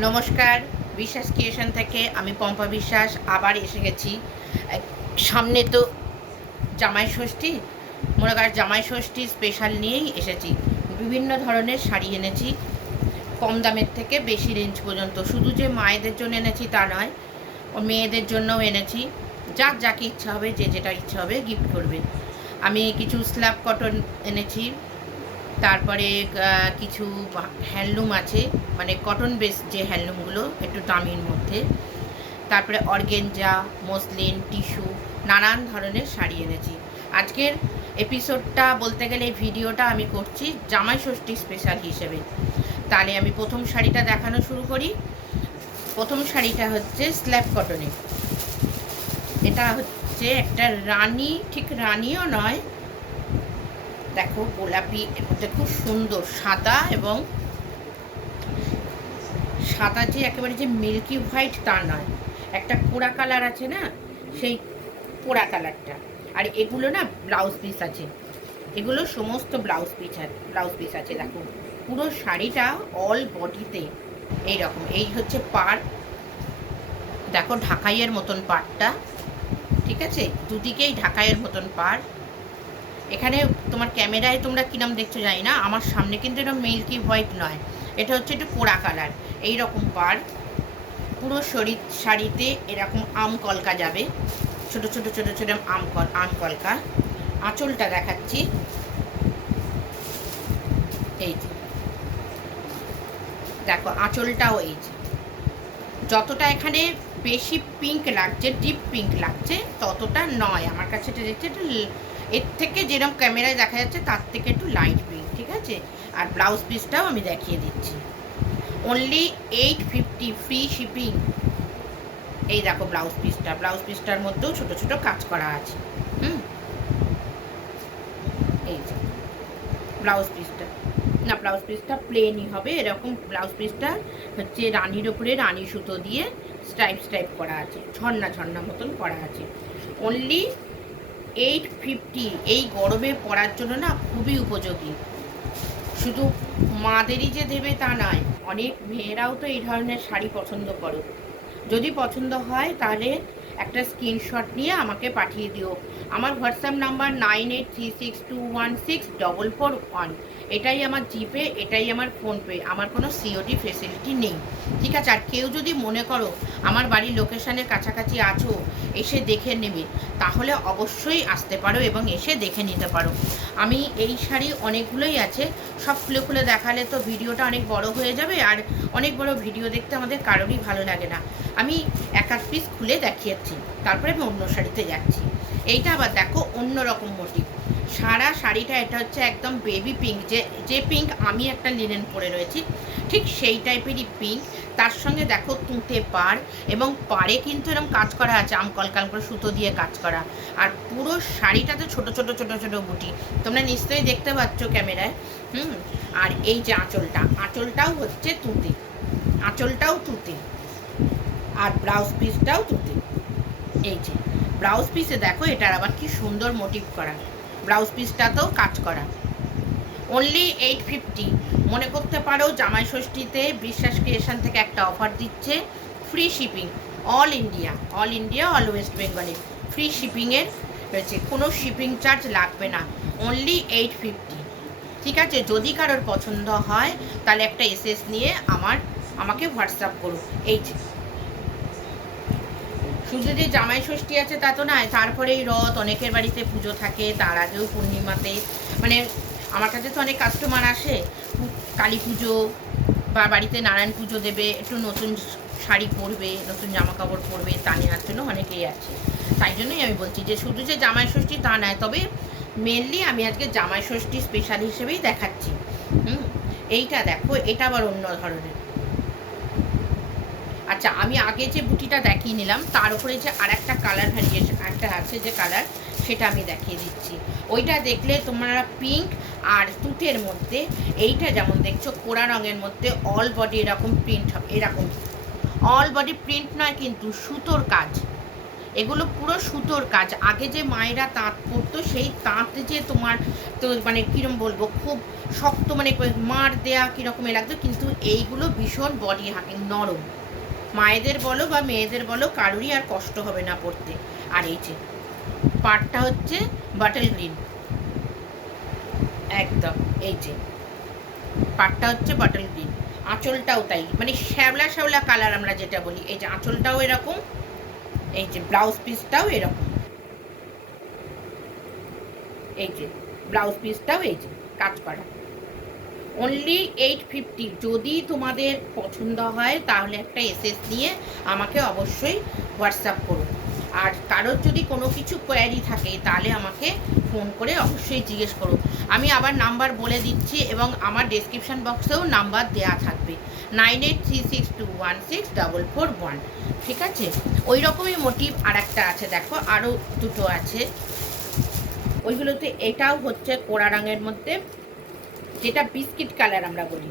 নমস্কার, বিশ্বাস ক্রিয়েশন থেকে আমি পম্পা বিশ্বাস আবার এসে গেছি। সামনে তো জামাই ষষ্ঠী, মনে কর জামাই ষষ্ঠী স্পেশাল নিয়েই এসেছি। বিভিন্ন ধরনের শাড়ি এনেছি, কম দামের থেকে বেশি রেঞ্জ পর্যন্ত। শুধু যে মায়েদের জন্য এনেছি তা নয়, ও মেয়েদের জন্যও এনেছি। যার যাকে ইচ্ছা হবে, যে যেটা ইচ্ছা হবে গিফট করবে। আমি কিছু স্ল্যাব কটন এনেছি, তারপরে কিছু হ্যান্ডলুম আছে, মানে কটন বেস যে হ্যান্ডলুমগুলো একটু দামির মধ্যে। তারপরে অর্গেঞ্জা, মসলিন, টিস্যু, নানান ধরনের শাড়ি এনেছি। আজকের এপিসোডটা বলতে গেলে এই ভিডিওটা আমি করছি জামাই ষষ্ঠী স্পেশাল হিসেবে। তাহলে আমি প্রথম শাড়িটা দেখানো শুরু করি। প্রথম শাড়িটা হচ্ছে স্ল্যাব কটনে। এটা হচ্ছে একটা রানী, ঠিক রানীও নয়, দেখো গোলাপি, এর মধ্যে খুব সুন্দর সাদা, এবং সাদা যে একেবারে যে মিল্কি হোয়াইট তা নয়, একটা পোড়া কালার আছে না, সেই পোড়া কালারটা। আর এগুলো না ব্লাউজ পিস আছে, এগুলো সমস্ত ব্লাউজ পিস আছে। দেখো পুরো শাড়িটা অল বডিতে এইরকম। এই হচ্ছে পাড়, দেখো ঢাকাইয়ের মতন পাড়টা, ঠিক আছে, দুদিকেই ঢাকাইয়ের মতন পাড়। এখানে তোমার ক্যামেরায় তোমরা কিরম দেখছো জানি না, আমার সামনে কিন্তু এটা মিল্কি হোয়াইট নয়, এটা হচ্ছে একটু পোড়া কালার। এইরকম পাড়, পুরো শাড়িতে এরকম আম কলকা যাবে, ছোট ছোট ছোট ছোট আম কলকা। আঁচলটা দেখাচ্ছি, এই যে দেখো আঁচলটাও এই যে। যতটা এখানে বেশি পিঙ্ক লাগছে, ডিপ পিঙ্ক লাগছে, ততটা নয় আমার কাছে। এটা দেখছি একটু এর থেকে যেরকম ক্যামেরায় দেখা যাচ্ছে তার থেকে একটু লাইট পিঙ্ক, ঠিক আছে। আর ব্লাউজ পিসটাও আমি দেখিয়ে দিচ্ছি, অনলি 850 ফ্রি শিপিং। এই দেখো ব্লাউজ পিসটার মধ্যেও ছোট ছোট কাজ করা আছে। এই যে ব্লাউজ পিসটা প্লেনই হবে, এরকম ব্লাউজ পিসটা হচ্ছে রানীর ওপরে রানী সুতো দিয়ে স্ট্রাইপ করা আছে, ঝর্ণা ঝর্ণা মতন করা আছে। অনলি 850। এই গরমে পরার জন্য না খুবই উপযোগী। শুধু মাদেরই যে দেবে তা নয়, অনেক মেয়েরাও তো এই ধরনের শাড়ি পছন্দ করো। যদি পছন্দ হয় তাহলে একটা স্ক্রিনশট নিয়ে আমাকে পাঠিয়ে দিও। আমার হোয়াটসঅ্যাপ নাম্বার 9836216441। এটাই আমার জিপে, এটাই আমার ফোনপে। আমার কোনো সিওডি ফেসিলিটি নেই, ঠিক আছে। আর কেউ যদি মনে করো আমার বাড়ির লোকেশনের কাছাকাছি আছো, এসে দেখে নেবে, তাহলে অবশ্যই আসতে পারো এবং এসে দেখে নিতে পারো। আমি এই শাড়ি অনেকগুলোই আছে, সব খুলে খুলে দেখালে তো ভিডিওটা অনেক বড় হয়ে যাবে, আর অনেক বড় ভিডিও দেখতে আমাদের কারোরই ভালো লাগে না। আমি এক আধ পিস খুলে দেখিয়েছি, তারপরে আমি অন্য শাড়িতে যাচ্ছি। এইটা আবার দেখো অন্য রকম মোটিভ। সারা শাড়িটা এটা হচ্ছে একদম বেবি পিঙ্ক, যে পিঙ্ক আমি একটা লিনেন পরে রয়েছি, ঠিক সেই টাইপেরই পিঙ্ক। তার সঙ্গে দেখো তুঁতে পাড়, এবং পাড়ে কিন্তু এরকম কাজ করা আছে, আমকলকাল করে সুতো দিয়ে কাজ করা। আর পুরো শাড়িটাতে ছোট ছোট ছোট ছোট বুটি, তোমরা নিশ্চয়ই দেখতে পাচ্ছ ক্যামেরায়। আর এই যে আঁচলটাও হচ্ছে আঁচলটাও তুঁতে, আর ব্লাউজ পিসটাও তুঁতে। এই যে ব্লাউজ পিসে দেখো এটার আবার কি সুন্দর মোটিভ করা, ব্লাউজ পিসটাতেও কাজ করা। অনলি 850। মনে করতে পারো জামাই ষষ্ঠীতে বিশ্বাস ক্রিয়েশন থেকে একটা অফার দিচ্ছে, free shipping all India, all West বেঙ্গলে ফ্রি শিপিংয়ের রয়েছে, কোনো শিপিং চার্জ লাগবে না। অনলি 850, ঠিক আছে। যদি কারোর পছন্দ হয় তাহলে একটা এসএস নিয়ে আমাকে হোয়াটসঅ্যাপ করুন। এই যে শুধু যে জামাই ষষ্ঠী আছে তা তো নয়, তারপরেই রথ, অনেকের বাড়িতে পুজো থাকে, তার আগেও পূর্ণিমাতে, মানে আমার কাছে তো অনেক কাস্টমার আসে কালী পুজো বা বাড়িতে নারায়ণ পুজো দেবে, একটু নতুন শাড়ি পরবে, নতুন জামা কাপড় পরবে, তা নেওয়ার জন্য অনেকেই আছে। তাই জন্যই আমি বলছি যে শুধু যে জামাই ষষ্ঠী তা নয়, তবে মেনলি আমি আজকে জামাই ষষ্ঠী স্পেশাল হিসেবেই দেখাচ্ছি। এইটা দেখো, এটা আবার অন্য ধরনের। আচ্ছা, আমি আগে যে বুটিটা দেখিয়ে নিলাম, তার উপরে যে আর একটা কালার ভ্যারিয়েশন একটা আছে, যে কালার, সেটা আমি দেখিয়ে দিচ্ছি। ওইটা দেখলে তোমরা পিঙ্ক আর তুঁতের মধ্যে, এইটা যেমন দেখছো কোড়া রঙের মধ্যে অল বডি এরকম প্রিন্ট হবে, এরকম অল বডি প্রিন্ট নয় কিন্তু সুতোর কাজ, এগুলো পুরো সুতোর কাজ। আগে যে মায়েরা তাঁত পরতো সেই তাঁত যে তোমার তো মানে কীরকম বলবো, খুব শক্ত, মানে মার দেয়া কীরকম লাগতো, কিন্তু এইগুলো ভীষণ বডি হাকিং, নরম। মায়েদের বলো বা মেয়েদের বলো, কারোরই আর কষ্ট হবে না পরতে। আর এই যে পাটটা হচ্ছে বাটল গ্রিন, একদম এই যে পাটটা হচ্ছে বাটল গ্রিন, আঁচলটাও তাই, মানে শ্যাওলা শ্যাওলা কালার আমরা যেটা বলি। এই যে আঁচলটাও এরকম, এই যে ব্লাউজ পিসটাও এরকম, এই যে ব্লাউজ পিসটাও এই যে কাজ করা। অনলি 850। যদি তোমাদের পছন্দ হয় তাহলে একটা এসএস নিয়ে আমাকে অবশ্যই হোয়াটসঅ্যাপ করো। আর কারোর যদি কোনো কিছু কোয়ারি থাকে তাহলে আমাকে ফোন করে অবশ্যই জিজ্ঞেস করো। আমি আবার নাম্বার বলে দিচ্ছি এবং আমার ডেসক্রিপশান বক্সেও নাম্বার দেয়া থাকবে, 9836216441। ঠিক আছে, ওই রকমই মোটিভ আর একটা আছে, দেখো আরও দুটো আছে ওইগুলোতে। এটাও হচ্ছে কোড়া রঙের মধ্যে, যেটা বিস্কিট কালার আমরা বলি।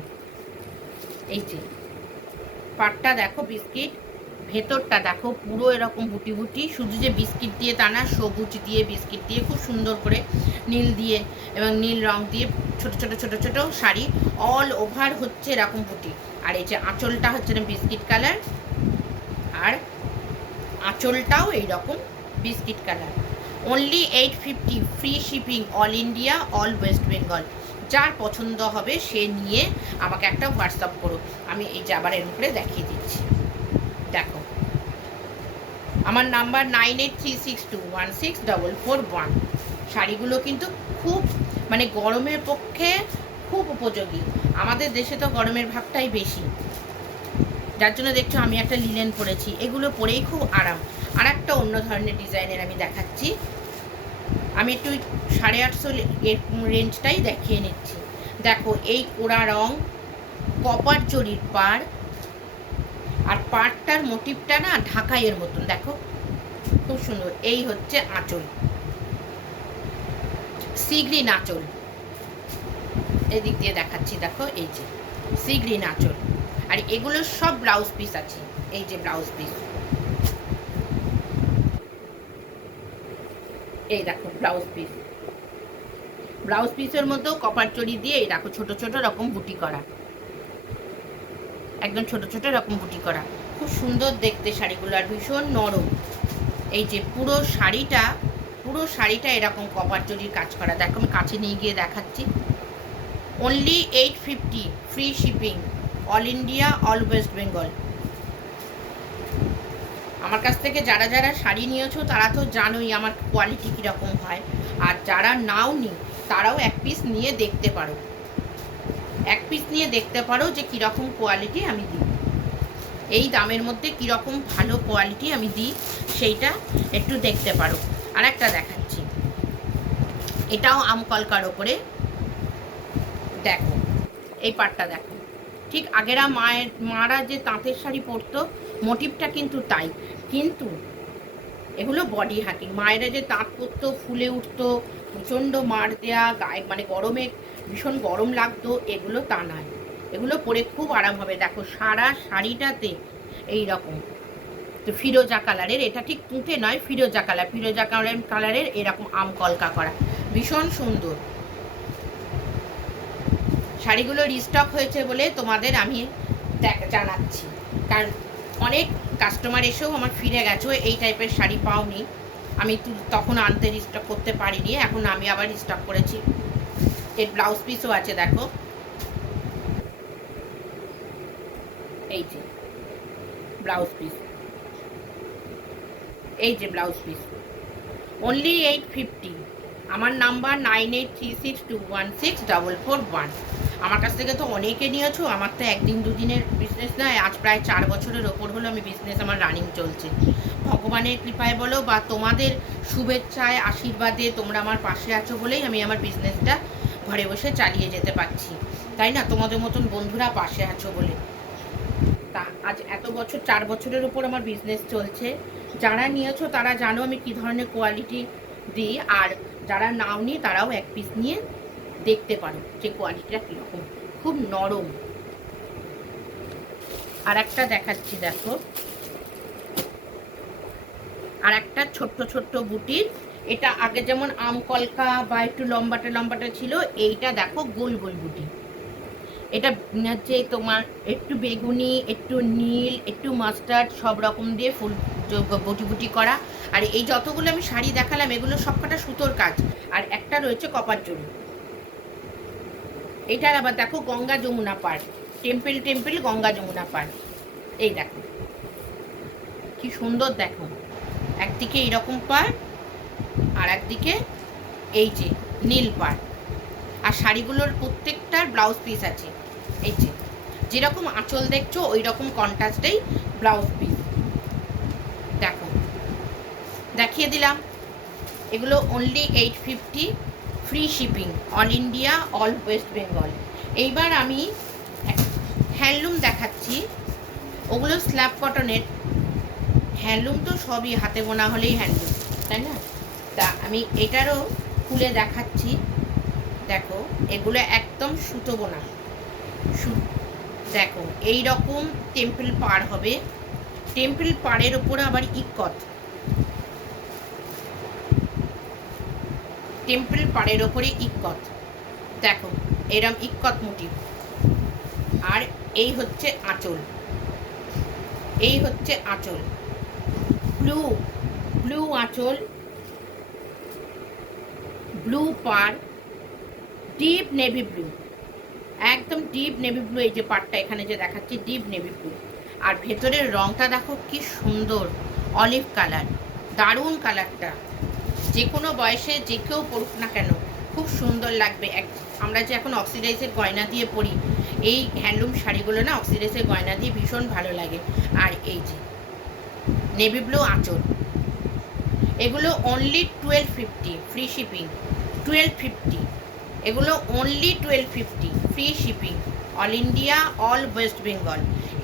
এই যে পাটটা দেখো বিস্কিট, ভেতরটা দেখো পুরো এরকম বুটি বুটি, শুধু যে বিস্কিট দিয়ে তা না, সবুজ দিয়ে বিস্কিট দিয়ে খুব সুন্দর করে নীল দিয়ে এবং নীল রং দিয়ে ছোট ছোট ছোট ছোট শাড়ি, অল ওভার হচ্ছে এরকম বুটি। আর এই যে আঁচলটা হচ্ছে না বিস্কিট কালার, আর আঁচলটাও এইরকম biscuit colour. Only 850, free shipping, all India, all West Bengal. যার পছন্দ হবে সে নিয়ে আমাকে একটা হোয়াটসঅ্যাপ করো। আমি এই যে আবার এর উপরে দেখিয়ে দিচ্ছি, দেখো আমার নাম্বার 9836216441। শাড়িগুলো কিন্তু খুব মানে গরমের পক্ষে খুব উপযোগী। আমাদের দেশে তো গরমের ভাবটাই বেশি, যার জন্য দেখছো আমি একটা লিলেন পরেছি, এগুলো পরেই খুব আরাম। আর একটা অন্য ধরনের ডিজাইনের আমি দেখাচ্ছি, আমি একটু 850 এর রেঞ্জটাই দেখিয়ে নিচ্ছি। দেখো এই কোড়া রং, কপার জরির পাড়, আর পাড়টার মোটিভটা না ঢাকাইয়ের মতন, দেখো খুব সুন্দর। এই হচ্ছে আঁচল, সি গ্রিন আঁচল, এদিক দিয়ে দেখাচ্ছি, দেখো এই যে সি গ্রিন আঁচল। আর এগুলো সব ব্লাউজ পিস আছে, এই যে ব্লাউজ পিস, এই দেখো ব্লাউজ পিস, ব্লাউজ পিসের মধ্যেও কপার চড়ি দিয়ে এই দেখো ছোট ছোট রকম বুটি করা, একদম ছোট ছোট রকম বুটি করা, খুব সুন্দর দেখতে শাড়িগুলো, আর ভীষণ নরম। এই যে পুরো শাড়িটা এরকম কপার চড়ির কাজ করা, দেখো আমি কাছে নিয়ে গিয়ে দেখাচ্ছি। Only 850, free shipping, all India, all West Bengal. আমার কাছ থেকে যারা যারা শাড়ি নিয়েছো তারা তো জানোই আমার কোয়ালিটি কীরকম হয়, আর যারা নাও নি তারাও এক পিস নিয়ে দেখতে পারো, এক পিস নিয়ে দেখতে পারো যে কীরকম কোয়ালিটি আমি দিই, এই দামের মধ্যে কীরকম ভালো কোয়ালিটি আমি দিই সেইটা একটু দেখতে পারো। আর একটা দেখাচ্ছি, এটাও আমকলকার ওপরে, দেখো এই পাটটা দেখো, ঠিক আগেরা মারা যে তাঁতের শাড়ি পরতো মোটিভটা কিন্তু তাই, কিন্তু এগুলো বডি হাকিং। মায়েরা যে তাঁত পরতো ফুলে উঠতো, প্রচণ্ড মার দেয়া গায়ে, মানে গরমে ভীষণ গরম লাগতো, এগুলো তা নয়, এগুলো পরে খুব আরাম হবে। দেখো সারা শাড়িটাতে এই রকম তো ফিরোজা কালারের, এটা ঠিক তুঁতে নয়, ফিরোজা কালারের এরকম আম কলকা করা, ভীষণ সুন্দর। শাড়িগুলো রিস্টক হয়েছে বলে তোমাদের আমি জানাচ্ছি, কারণ অনেক কাস্টমার এসেও আমার ফিরে গেছো এই টাইপের শাড়ি পাওনি, আমি তখন আনতে রিস্টক করতে পারিনি, এখন আমি আবার রিস্টক করেছি। এর ব্লাউজ পিসও আছে, দেখো এই যে ব্লাউজ পিস, এই যে ব্লাউজ পিস। অনলি 850। আমার নাম্বার 9836216441। আমার কাছ থেকে তো অনেকে নিয়েছো, আমার তো একদিন দুদিনের বিজনেস নয়, আজ প্রায় 4 বছরের ওপর হলো আমি বিজনেস আমার রানিং চলছে। ভগবানের কৃপায় বলো বা তোমাদের শুভেচ্ছায় আশীর্বাদে তোমরা আমার পাশে আছো বলেই আমি আমার বিজনেসটা ঘরে বসে চালিয়ে যেতে পারছি, তাই না? তোমাদের মতন বন্ধুরা পাশে আছো বলে। তা আজ এত বছর, 4 বছরের উপর আমার বিজনেস চলছে। যারা নিয়েছো তারা জানো আমি কী ধরনের কোয়ালিটি দিই, আর যারা নাও নি তারাও এক পিস নিয়ে দেখতে পারো যে কোয়ালিটিটা কীরকম, খুব নরম। আর একটা দেখাচ্ছি, দেখো আর একটা ছোট্ট ছোট্ট বুটির, এটা আগে যেমন আম কলকা বা একটু লম্বাটে লম্বাটে ছিল, এইটা দেখো গোল গোল বুটি। এটা হচ্ছে তোমার একটু বেগুনি, একটু নীল, একটু মাস্টার্ড, সব রকম দিয়ে ফুল বুটি বুটি করা। আর এই যতগুলো আমি শাড়ি দেখালাম এগুলো সবকটা সুতোর কাজ, আর একটা রয়েছে কপার জড়ি। এটার আবার দেখো গঙ্গা যমুনা পাড়, টেম্পল টেম্পল গঙ্গা যমুনা পাড়। এই দেখো কি সুন্দর, দেখো একদিকে এইরকম পাড় আর একদিকে এই যে নীল পাড়। আর শাড়িগুলোর প্রত্যেকটার ব্লাউজ পিস আছে, এই যে যেরকম আঁচল দেখছো ওই রকম কন্ট্রাস্টেই ব্লাউজ পিস। দেখো দেখিয়ে দিলাম, এগুলো only 850, free shipping, all India, all West Bengal. এইবার আমি হ্যান্ডলুম দেখাচ্ছি, ওগুলো স্ল্যাব কটনের হ্যান্ডলুম, তো সবই হাতে বোনা হলেই হ্যান্ডলুম, তাই না? তা আমি এটারও খুলে দেখাচ্ছি। দেখো এগুলো একদম সুতো বোনা, দেখো এই রকম টেম্পল পাড় হবে, টেম্পল পাড়ের ওপরে আবার ইক্কত, টেম্পল পাড়ের ওপরে ইক্কত, দেখো এরম ইক্কত মোটিভ। আর এই হচ্ছে আঁচল, এই হচ্ছে আঁচল, ব্লু ব্লু আঁচল, ব্লু পাড়, ডিপ নেভি ব্লু, একদম ডিপ নেভি ব্লু। এই যে পাড়টা এখানে যে দেখাচ্ছি ডিপ নেভি ব্লু। আর ভেতরের রংটা দেখো কি সুন্দর, অলিভ কালার, দারুণ কালারটা। যে কোনো বয়সে যে কেউ পড়ুক না কেন খুব সুন্দর লাগবে। আমরা যে এখন অক্সিডাইজের গয়না দিয়ে পরি, এই হ্যান্ডলুম শাড়িগুলো না অক্সিডাইজের গয়না দিয়ে ভীষণ ভালো লাগে। আর এই যে নেভি ব্লু আঁচল, এগুলো অনলি 1250, ফ্রি শিপিং, 1250, এগুলো only 1250, free shipping, all India, all West Bengal.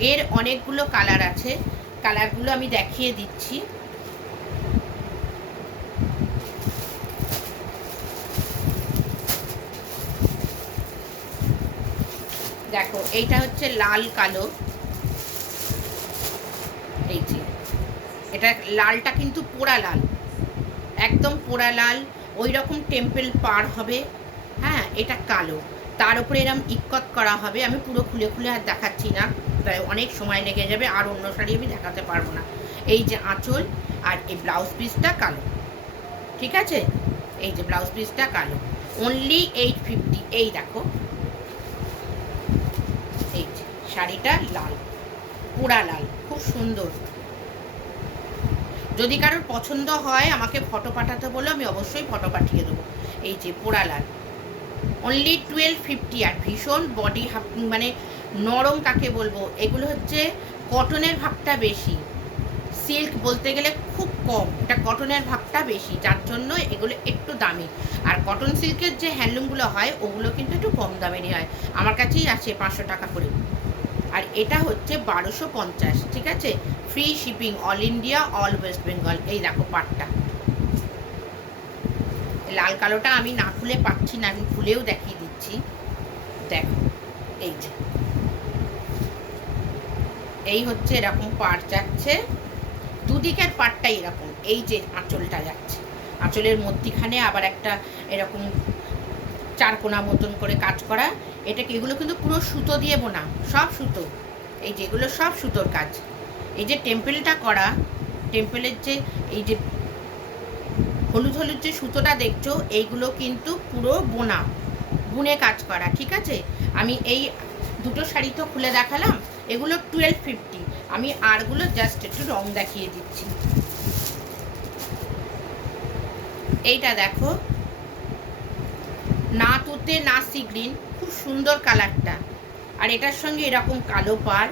এর অনেকগুলো কালার আছে, কালারগুলো আমি দেখিয়ে দিচ্ছি। দেখো এইটা হচ্ছে লাল কালো, এই যে এটা লালটা কিন্তু পোড়া লাল, একদম পোড়া লাল, ওই রকম টেম্পল পাড় হবে। হ্যাঁ এটা কালো, তার উপরে এরম ইক্কত করা হবে। আমি পুরো খুলে খুলে আর দেখাচ্ছি না, তাই অনেক সময় লেগে যাবে, আর অন্য শাড়ি আমি দেখাতে পারবো না। এই যে আঁচল, আর এই ব্লাউজ পিসটা কালো, ঠিক আছে? এই যে ব্লাউজ পিসটা কালো, অনলি 850। এই দেখো এই যে শাড়িটা লাল, পোড়া লাল, খুব সুন্দর। যদি কারোর পছন্দ হয় আমাকে ফটো পাঠাতে বলো, আমি অবশ্যই ফটো পাঠিয়ে দেবো। এই যে পোড়া লাল, অনলি 1250। আর ভীষণ বডি মানে নরম কাকে বলবো, এগুলো হচ্ছে কটনের ভাবটা বেশি, সিল্ক বলতে গেলে খুব কম, এটা কটনের ভাবটা বেশি, যার জন্য এগুলো একটু দামি। আর কটন সিল্কের যে হ্যান্ডলুমগুলো হয় ওগুলো কিন্তু একটু কম দামেরই হয়, আমার কাছেই আছে 500 টাকা করে। আর এটা হচ্ছে 1250, ঠিক আছে? Free shipping, all India, all West Bengal. এই দেখো পাটটা, লাল কালোটা আমি না খুলে পাচ্ছি না, আমি খুলেও দেখিয়ে দিচ্ছি। দেখো এই যে এই হচ্ছে এরকম পাট যাচ্ছে, দুদিকের পাটটাই এরকম। এই যে আঁচলটা যাচ্ছে, আঁচলের মধ্যিখানে আবার একটা এরকম চারকোনা মতন করে কাজ করা। এটাকে, এগুলো কিন্তু পুরো সুতো দিয়ে বোনা, সব সুতো, এই যে এগুলো সব সুতোর কাজ। এই যে টেম্পেলটা করা, টেম্পেলের যে এই যে হলুদ হলুদ যে সুতোটা দেখছো, এইগুলো কিন্তু পুরো বোনা, বুনে কাজ করা, ঠিক আছে? আমি এই দুটো শাড়ি তো খুলে দেখালাম, এগুলো 1250। আমি আরগুলো জাস্ট একটু রং দেখিয়ে দিচ্ছি। এইটা দেখো, না তুতে না সি গ্রিন, খুব সুন্দর কালারটা। আর এটার সঙ্গে এরকম কালো পাড়,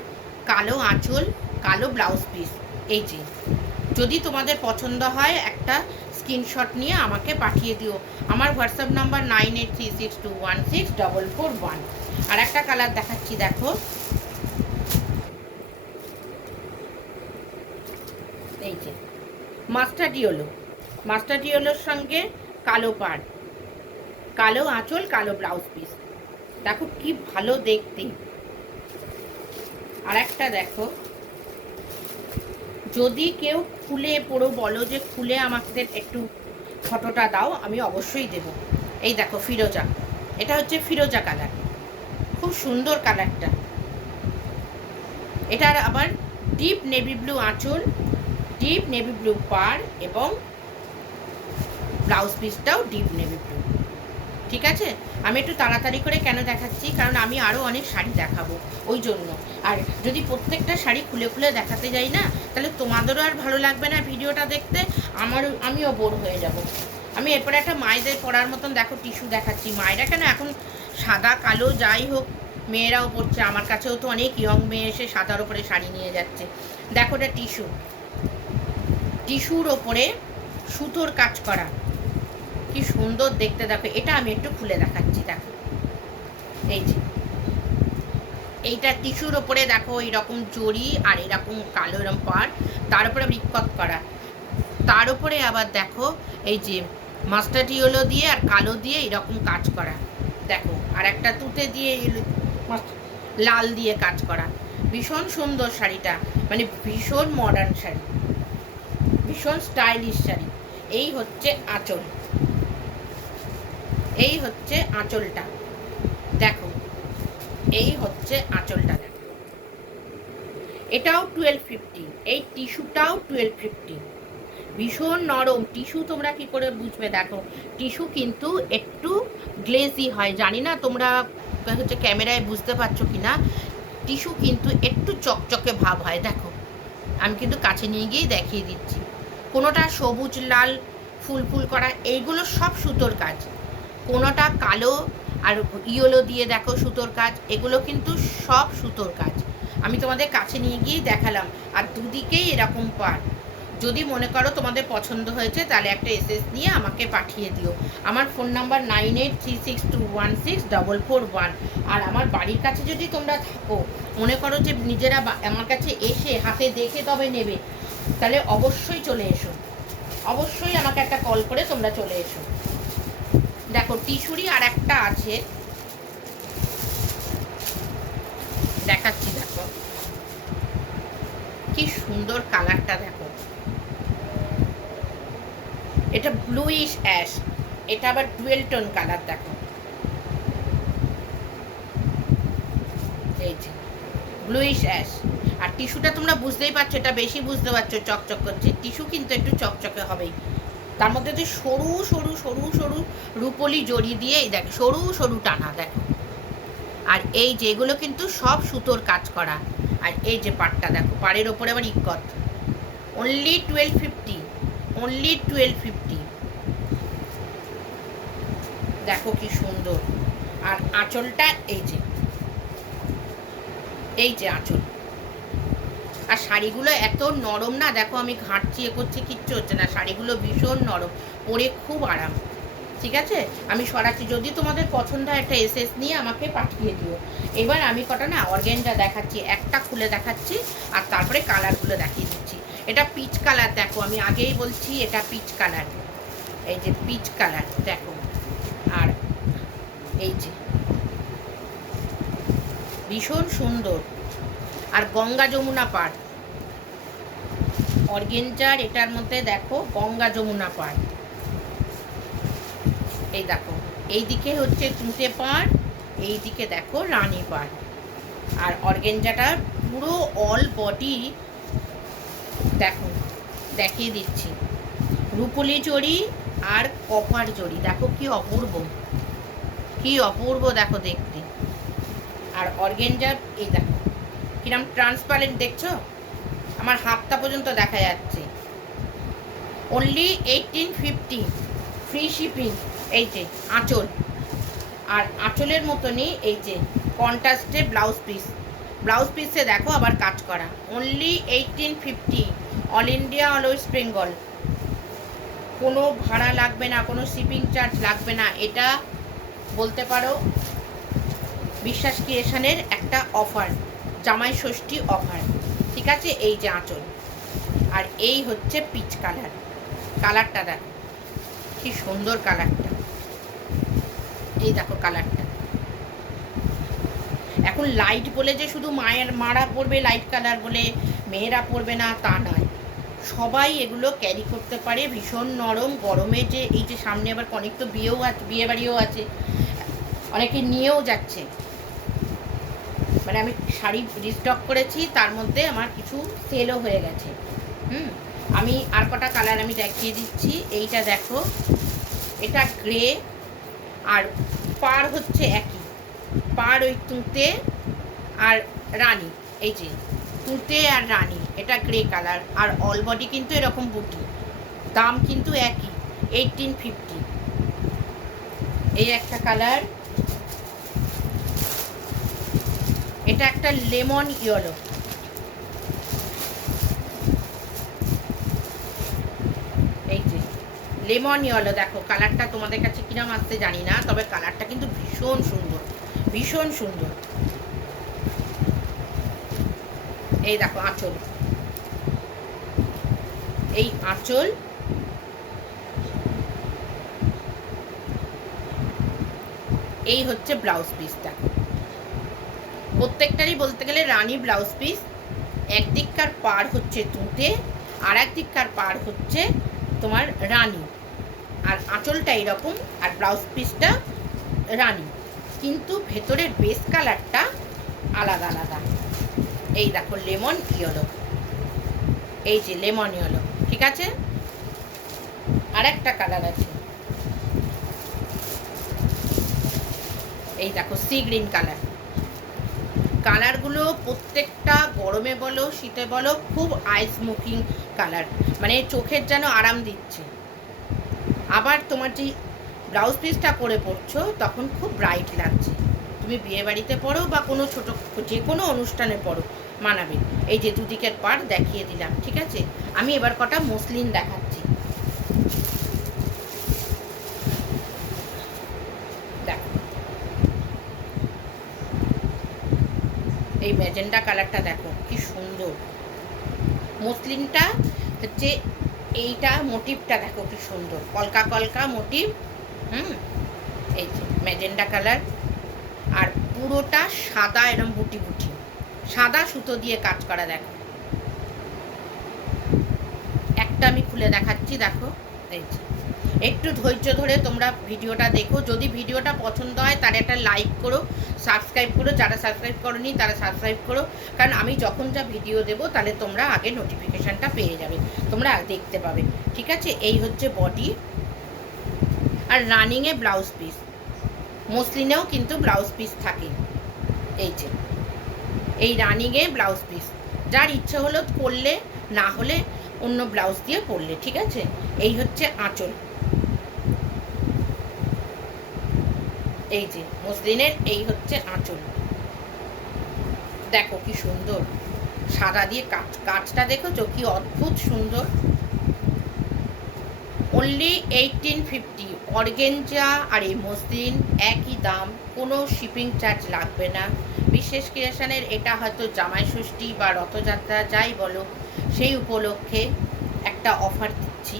কালো আঁচল, কালো ব্লাউজ পিস। এই যে যদি তোমাদের পছন্দ হয় একটা স্ক্রিনশট নিয়ে আমাকে পাঠিয়ে দিও। আমার হোয়াটসঅ্যাপ নাম্বার 9836216441। আর একটা কালার দেখাচ্ছি, দেখো এই যে মাস্টার্ড ইয়েলো, মাস্টার্ড ইয়েলোর সঙ্গে কালো পাড়, কালো আঁচল, কালো ব্লাউজ পিস। দেখো কি ভালো দেখতে। আর একটা দেখো যদি কেউ খুলে পুরো বলো যে খুলে আমাকে একটু ফটোটা দাও, আমি অবশ্যই দেব। এই দেখো ফিরোজা, এটা হচ্ছে ফিরোজা কালার, খুব সুন্দর কালারটা। এটার আবার ডিপ নেভি ব্লু আঁচল, ডিপ নেভি ব্লু পাড়, এবং ব্লাউজ পিসটাও ডিপ নেভি ব্লু। ঠিক আছে, আমি একটু তাড়াতাড়ি করে কেন দেখাচ্ছি, কারণ আমি আরও অনেক শাড়ি দেখাবো ওই জন্য। আর যদি প্রত্যেকটা শাড়ি খুলে খুলে দেখাতে যাই না, তাহলে তোমাদেরও আর ভালো লাগবে না ভিডিওটা দেখতে, আমিও বোর হয়ে যাব। আমি এরপরে একটা মায়েদের পরার মতন দেখো টিস্যু দেখাচ্ছি। মায়েরা কেন এখন সাদা কালো যাই হোক মেয়েরাও পরছে, আমার কাছেও তো অনেক ইয়ং মেয়ে এসে সাদার ওপরে শাড়ি নিয়ে যাচ্ছে। দেখো এটা টিস্যু, টিস্যুর ওপরে সুতোর কাজ করা, কি সুন্দর দেখতে। দেখো এটা আমি একটু খুলে দেখাচ্ছি। দেখো এই যে এইটা টিস্যুর ওপরে দেখো এরকম জড়ি আর এরকম কালো এরকম পাড়, তার উপরে বিক্ষত করা, তার উপরে আবার দেখো এই যে মাস্টার্ড ইয়েলো দিয়ে আর কালো দিয়ে এরকম কাজ করা। দেখো আর একটা তুতে দিয়ে লাল দিয়ে কাজ করা। ভীষণ সুন্দর শাড়িটা, মানে ভীষণ মডার্ন শাড়ি, ভীষণ স্টাইলিশ শাড়ি। এই হচ্ছে আঁচল, এই হচ্ছে আঁচলটা। দেখো এই হচ্ছে আঁচলটা। দেখো এটাও 1250, এই টিস্যুটাও 1250। ভীষণ নরম টিস্যু, তোমরা কি করে বুঝবে? দেখো টিস্যু কিন্তু একটু গ্লেজি হয়, জানি না তোমরা হচ্ছে ক্যামেরায় বুঝতে পারছো কি না। টিস্যু কিন্তু একটু চকচকে ভাব হয়। দেখো আমি কিন্তু কাছে নিয়ে গিয়েই দেখিয়ে দিচ্ছি। কোনোটা সবুজ লাল ফুল ফুল করা, এইগুলো সব সুতোর কাজ। কোনোটা কালো আর ইয়েলো দিয়ে দেখো সুতোর কাজ, এগুলো কিন্তু সব সুতোর কাজ। আমি তোমাদের কাছে নিয়ে গিয়েই দেখালাম। আর দুদিকেই এরকম পাড়। যদি মনে করো তোমাদের পছন্দ হয়েছে, তাহলে একটা এসএস নিয়ে আমাকে পাঠিয়ে দিও। আমার ফোন নাম্বার 9836216441। আর আমার বাড়ির কাছে যদি তোমরা থাকো, মনে করো যে নিজেরা আমার কাছে এসে হাতে দেখে তবে নেবে, তাহলে অবশ্যই চলে এসো, অবশ্যই আমাকে একটা কল করে তোমরা চলে এসো। দেখো টিস্যুরই আর একটা আছে, দেখাচ্ছি। দেখো কি সুন্দর কালারটা, দেখো এটা ব্লুইশ অ্যাশ, এটা আবার ডুয়েল টোন কালার। দেখো এই যে ব্লুইশ অ্যাশ। আর টিস্যুটা তোমরা বুঝতেই পারছো, এটা বেশি বুঝতে পারছো চকচক করছে। টিস্যু কিন্তু একটু চকচকে হবেই। তার মধ্যে তো সরু সরু সরু সরু রুপোলি জড়ি দিয়ে এই দেখ সরু সরু টানা। দেখো আর এই যে এগুলো কিন্তু সব সুতোর কাজ করা। আর এই যে পাড়টা দেখো, পাড়ের ওপরে আবার ইকত। Only 1250, only 1250। দেখো কি সুন্দর। আর আঁচলটা এই যে, এই যে আঁচল। আর শাড়িগুলো এত নরম না, দেখো আমি ঘাঁটছি এ করছি, কিচ্ছু হচ্ছে না। শাড়িগুলো ভীষণ নরম, পরে খুব আরাম। ঠিক আছে, আমি সরাচ্ছি। যদি তোমাদের পছন্দ হয় একটা এসএস নিয়ে আমাকে পাঠিয়ে দিও। এবার আমি কটা না অর্গানজা দেখাচ্ছি, একটা খুলে দেখাচ্ছি আর তারপরে কালারগুলো দেখিয়ে দিচ্ছি। এটা পিচ কালার, দেখো আমি আগেই বলছি এটা পিচ কালার। এই যে পিচ কালার দেখো। আর এই যে ভীষণ সুন্দর। আর গঙ্গা যমুনা পাড় অর্গেঞ্জার, এটার মধ্যে দেখো গঙ্গা যমুনা পাড়। এই দেখো এইদিকে হচ্ছে তুঁতে পাড়, এইদিকে দেখো রানী পাড়। আর অর্গেঞ্জাটার পুরো অল বডি দেখো, দেখিয়ে দিচ্ছি। রুপোলি জড়ি আর কপার জড়ি, দেখো কি অপূর্ব, কি অপূর্ব দেখো দেখতে। আর অর্গেঞ্জার এই দেখো কিরম ট্রান্সপারেন্ট, দেখছো আমার হাতটা পর্যন্ত দেখা যাচ্ছে। Only 1850, free shipping. এই যে আঁচল, আর আঁচলের মতনই এই যে কন্ট্রাস্টে ব্লাউজ পিস। ব্লাউজ পিসে দেখো আবার কাজ করা। Only 1850, all India, all West Bengal. কোনো ভাড়া লাগবে না, কোনো শিপিং চার্জ লাগবে না। এটা বলতে পারো বিশ্বাস ক্রিয়েশনের একটা অফার, জামাই ষষ্ঠী অফার। ঠিক আছে, এই যে আঁচল। আর এই হচ্ছে পিচ কালার। কালারটা দেখো কি সুন্দর কালারটা। এই দেখো কালারটা। এখন লাইট বলে যে শুধু মারা পরবে লাইট কালার বলে মেয়েরা পরবে না তা নয়। সবাই এগুলো ক্যারি করতে পারে, ভীষণ নরম। গরমে যে এই যে সামনে আবার অনেক তো বিয়েও আছে, বিয়ে বাড়িও আছে, অনেকে নিয়েও যাচ্ছে। মানে আমি শাড়ি রিস্টক করেছি, তার মধ্যে আমার কিছু সেলও হয়ে গেছে। আমি আর কটা কালার আমি দেখিয়ে দিচ্ছি। এইটা দেখো, এটা গ্রে, আর পার হচ্ছে একই, পার ওই তুঁতে আর রানী। এই যে তুঁতে আর রানী, এটা গ্রে কালার, আর অল বডি কিন্তু এরকম বুটি। দাম কিন্তু একই, 1850। এই একটা কালার, এটা একটা লেমন ইয়েলো। এই যে লেমন ইয়েলো, দেখো কালারটা তোমাদের কাছে কিরম আসতে জানি না, তবে কালারটা কিন্তু ভীষণ সুন্দর, ভীষণ সুন্দর। এই দেখো আঁচল, এই আঁচল, এই হচ্ছে ব্লাউজ পিসটা। প্রত্যেকটারই বলতে গেলে রানী ব্লাউজ পিস। একদিককার পার হচ্ছে তুঁতে, আর একদিককার পার হচ্ছে তোমার রানী, আর আঁচলটা এরকম, আর ব্লাউজ পিসটা রানী, কিন্তু ভেতরের বেস কালারটা আলাদা আলাদা। এই দেখো লেমন ইয়েলো, এই যে লেমন ইয়েলো, ঠিক আছে। আর একটা কালার আছে, এই দেখো সি গ্রিন কালার। কালারগুলো প্রত্যেকটা গরমে বলো শীতে বলো খুব আই স্মোকিং কালার, মানে চোখের যেন আরাম দিচ্ছে। আবার তোমার যে ব্লাউজ পিসটা করে পরছো তখন খুব ব্রাইট লাগছে। তুমি বিয়ে বাড়িতে পরো বা কোনো ছোটো যে কোনো অনুষ্ঠানে পরো, মানাবে। এই যে দুদিকের পাড় দেখিয়ে দিলাম, ঠিক আছে। আমি এবার কটা মসলিন দেখাচ্ছি। দেখো এই ম্যাজেন্ডা কালারটা দেখো কি সুন্দর। মসলিনটা হচ্ছে এইটা, মোটিভটা দেখো কি সুন্দর, কলকা কলকা মোটিভ। এই যে ম্যাজেন্ডা কালার, আর পুরোটা সাদা এরম বুটি বুটি, সাদা সুতো দিয়ে কাজ করা। দেখো একটা আমি খুলে দেখাচ্ছি, দেখো এই যে। একটু ধৈর্য ধরে তোমরা ভিডিওটা দেখো, যদি ভিডিওটা পছন্দ হয় তার একটা লাইক করো, সাবস্ক্রাইব করো, যারা সাবস্ক্রাইব করোনি তারা সাবস্ক্রাইব করো, কারণ আমি যখন যা ভিডিও দেবো তাহলে তোমরা আগে নোটিফিকেশানটা পেয়ে যাবে, তোমরা দেখতে পাবে, ঠিক আছে। এই হচ্ছে বডি, আর রানিংয়ে ব্লাউজ পিস। মসলিনেও কিন্তু ব্লাউজ পিস থাকে, এই যে এই রানিংয়ে ব্লাউজ পিস। যার ইচ্ছে হলো পরলে, না হলে অন্য ব্লাউজ দিয়ে পরলে, ঠিক আছে। এই হচ্ছে আঁচল, এই যে মসলিনের এই হচ্ছে আঁচল। দেখো কি সুন্দর, সাদা দিয়ে কাজটা দেখেছো কি অদ্ভুত সুন্দর। অনলি 1850। অর্গেঞ্জা আর এই মসলিন একই দাম, কোনো শিপিং চার্জ লাগবে না। বিশেষ ক্রিয়েশনের এটা হয়তো জামাই ষষ্ঠী বা রথযাত্রা যাই বলো সেই উপলক্ষে একটা অফার দিচ্ছি।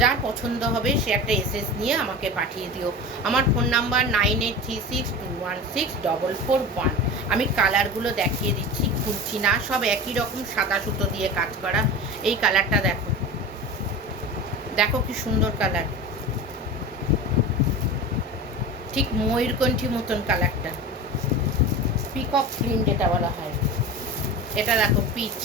যার পছন্দ হবে সে একটা এসএস নিয়ে আমাকে পাঠিয়ে দিও। আমার ফোন নাম্বার 9836216441। আমি কালারগুলো দেখিয়ে দিচ্ছি, খুলছি না, সব একই রকম সাদা সুতো দিয়ে কাজ করা। এই কালারটা দেখো, দেখো কি সুন্দর কালার, ঠিক ময়ূরকণ্ঠী মতন কালারটা, পিকক গ্রিন যেটা বলা হয়। এটা দেখো পিচ।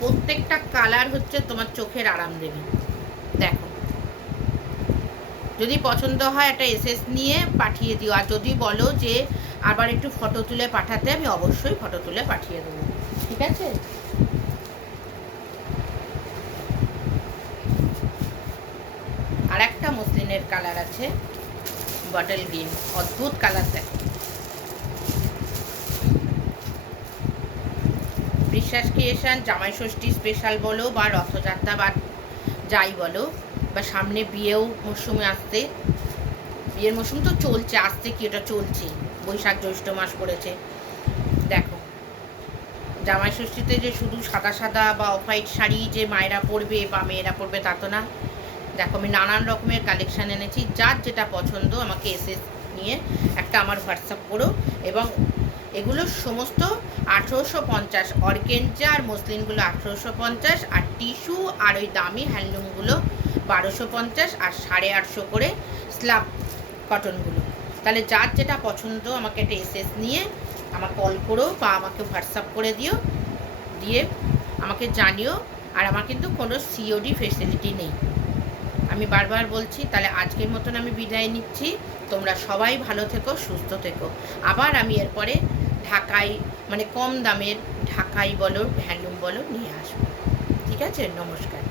প্রত্যেকটা কালার হচ্ছে তোমার চোখের আরাম দেবে। দেখো যদি পছন্দ হয় একটা এসএস নিয়ে পাঠিয়ে দিও, আর যদি বলো যে আবার একটু ফটো তুলে পাঠাতে, আমি অবশ্যই ফটো তুলে পাঠিয়ে দেবো, ঠিক আছে। আর একটা মসলিনের কালার আছে বটল গ্রিন, অদ্ভুত কালার। দেখো বিশ্বাস ক্রিয়েশন জামাই ষষ্ঠী স্পেশাল বলো বা রথযাত্রা বা যাই বলো, বা সামনে বিয়েও মরশুমে আসতে, বিয়ের মরশুম তো চলছে, আসতে কি ওটা চলছে, বৈশাখ জ্যৈষ্ঠ মাস পড়েছে। দেখো জামাই ষষ্ঠীতে যে শুধু সাদা সাদা বা অফ হোয়াইট শাড়ি যে মায়েরা পরবে বা মেয়েরা পরবে তা তো না। দেখো আমি নানান রকমের কালেকশান এনেছি, যার যেটা পছন্দ আমাকে এসএস নিয়ে একটা আমার হোয়াটসঅ্যাপ করো, এবং এগুলো সমস্ত 1850, অর্গেঞ্জা আর মসলিনগুলো 1850, আর টিস্যু আর ওই দামি হ্যান্ডলুমগুলো 1250, আর 850 করে স্ল্যাব কটনগুলো। তাহলে যার যেটা পছন্দ আমাকে একটা এসএস নিয়ে আমাকে কল করো বা আমাকে হোয়াটসঅ্যাপ করে দিও, দিয়ে আমাকে জানিও। আর আমার কিন্তু কোনো সিওডি ফেসিলিটি নেই, আমি বারবার বলছি। তাহলে আজকের মতন আমি বিদায় নিচ্ছি। তোমরা সবাই ভালো থেকো, সুস্থ থেকো। আবার আমি এরপরে ঢাকাই, মানে কম দামের ঢাকাই বলো, হ্যান্ডলুম বলো নিয়ে আসবো। ঠিক আছে, নমস্কার।